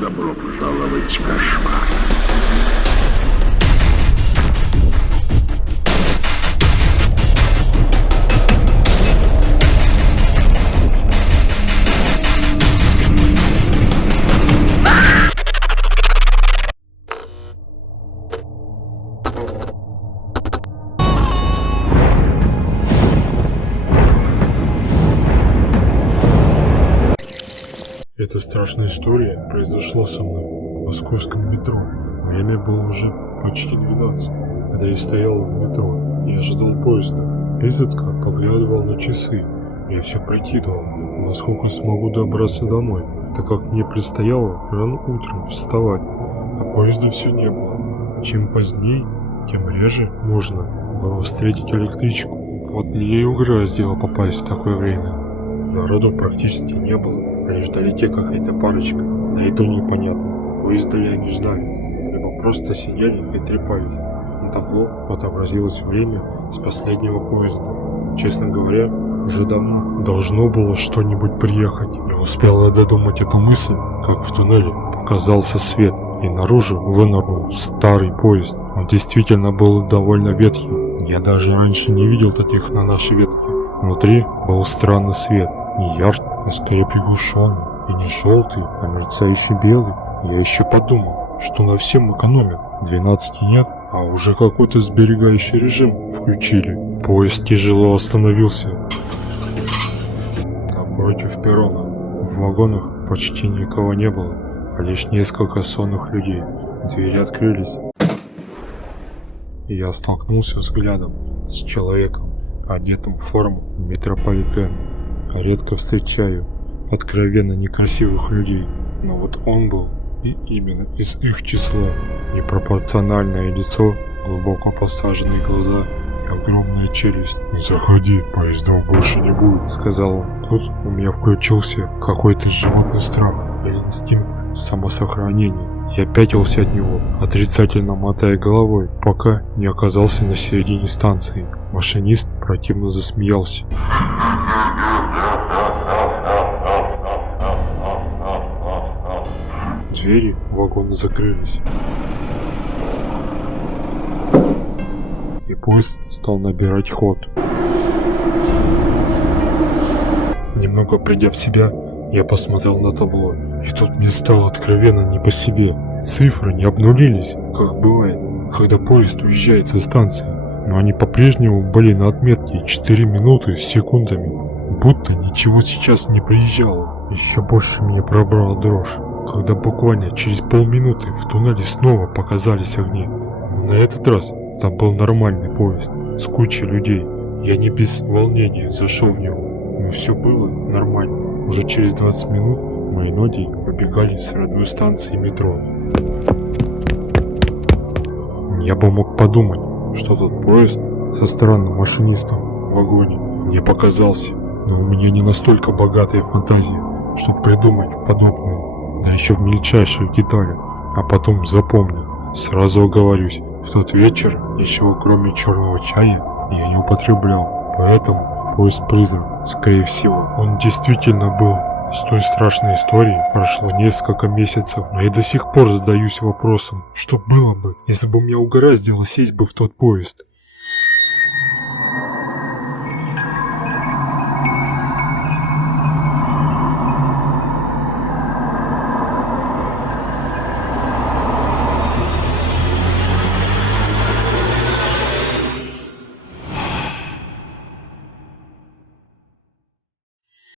Добро пожаловать в кошмар. Эта страшная история произошла со мной в московском метро. Время было уже почти 12, когда я стоял в метро и ожидал поезда. Изредка поглядывал на часы. Я все прикидывал, насколько смогу добраться домой, так как мне предстояло рано утром вставать, а поезда все не было. Чем позднее, тем реже можно было встретить электричку. Вот мне и угораздило попасть в такое время. Народу практически не было. Лишь вдалеке какая-то парочка, да и то непонятно, поезда ли они ждали, либо просто сидели и трепались. На табло отобразилось время с последнего поезда. Честно говоря, уже давно должно было что-нибудь приехать. Не успел я додумать эту мысль, как в туннеле показался свет, и наружу вынырнул старый поезд. Он действительно был довольно ветхий. Я даже раньше не видел таких на нашей ветке. Внутри был странный свет. Не яркий, а скорее приглушенный. И не желтый, а мерцающий белый. Я еще подумал, что на всем экономят. 12 нет, а уже какой-то сберегающий режим включили. Поезд тяжело остановился напротив перрона. В вагонах почти никого не было, а лишь несколько сонных людей. Двери открылись. И я столкнулся взглядом с человеком, одетым в форму метрополитена. Редко встречаю откровенно некрасивых людей, но вот он был и именно из их числа. Непропорциональное лицо, глубоко посаженные глаза и огромная челюсть. «Заходи, поездов больше не будет», — сказал он. Тут у меня включился какой-то животный страх или инстинкт самосохранения. Я пятился от него, отрицательно мотая головой, пока не оказался на середине станции. Машинист противно засмеялся. Двери вагона закрылись, и поезд стал набирать ход. Немного придя в себя, я посмотрел на табло, и тут мне стало откровенно не по себе. Цифры не обнулились, как бывает, когда поезд уезжает со станции, но они по-прежнему были на отметке 4 минуты с секундами, будто ничего сейчас не приезжало. Еще больше меня пробрала дрожь, когда буквально через полминуты в туннеле снова показались огни. Но на этот раз там был нормальный поезд с кучей людей. Я не без волнения зашел в него, но все было нормально. Уже через 20 минут мои ноги выбегали с родной станции метро. Я бы мог подумать, что тот поезд со странным машинистом в вагоне мне показался, но у меня не настолько богатая фантазия, чтобы придумать подобное. Да еще в мельчайших деталях, а потом запомнил. Сразу оговорюсь, в тот вечер ничего кроме черного чая я не употреблял, поэтому поезд-призрак, скорее всего, он действительно был. С той страшной историей прошло несколько месяцев, но я до сих пор задаюсь вопросом, что было бы, если бы меня угораздило сесть бы в тот поезд.